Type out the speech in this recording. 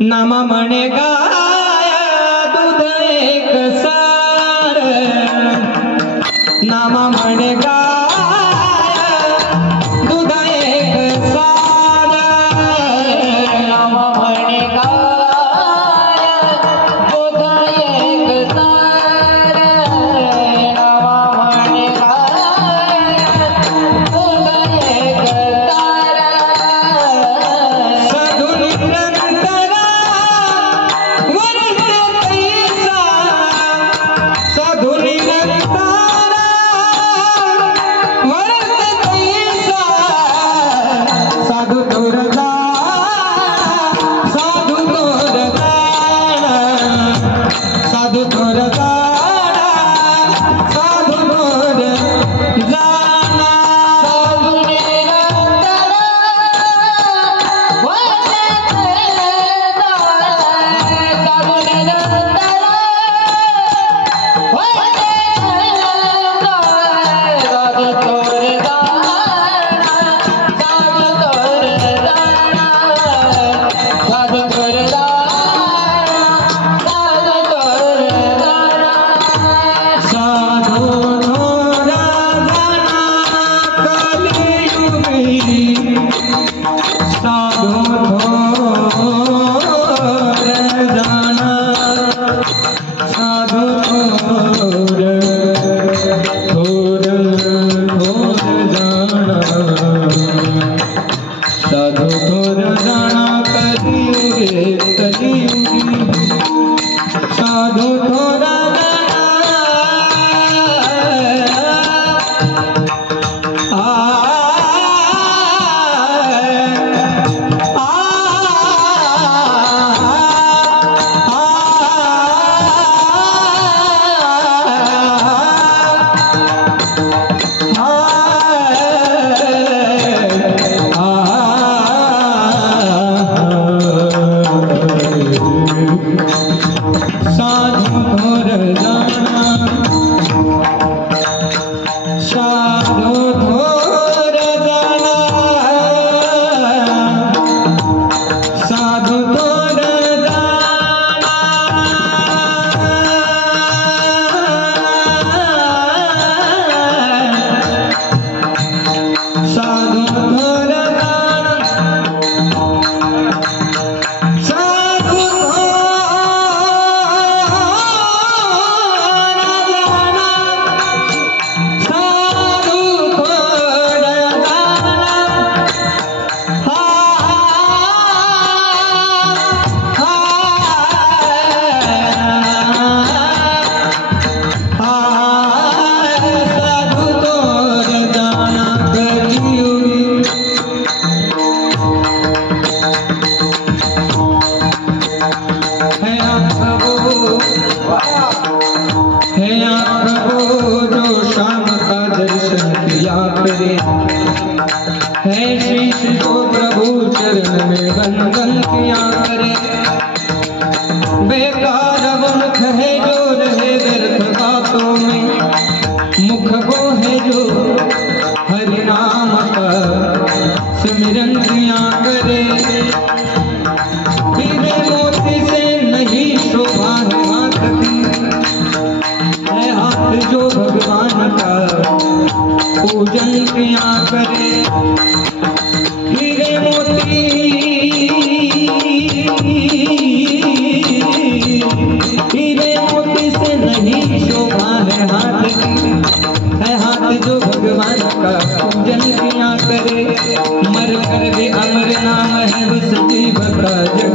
नाम म्हणे गाय दूध एक सार, नाम म्हणे गाय दूध एक सार, नाम म्हणे गाय दूध एक सार, नाम म्हणे गाय दूध एक सार, साधू निरंतर वर्ते तैसा, साधू निरंतर वर्ते तैसा, साधू दुर्गा साधू दुर्गा साधू दुर्गा साधू दुर्गा साधू निरंतर वर्ते तैसा, साधू निरंतर वर्ते तैसा, साधू दुर्गा साधू दुर्गा साधू दुर्गा साधू दुर्गा साधू थोरा जाना कलियुगी, साधू थोरा जाना, साधू थोरा जाना, साधु थोरा जाना कलियुगे कलियुगी, साधु थोरा साधु थोर जाना, साधु थोर जाना, साधु थोर जाना, साधु थोर जाना, साधु है शीश को प्रभु चरण में वंदन किया करे, बेकार वो मुख है जो रहे व्यर्थ बातों में, मुख वो है जो हरि नाम का सिमरन किया करे, हीरे मोती से नहीं शोभा है हाथ की, है हाथ जो भगवान का पूजन किया करे, हीरे मोती से नहीं शोभा है हाथ की, है हाथ जो भगवान का पूजन किया करे, मर कर भी अमर नाम है उस जीव का जग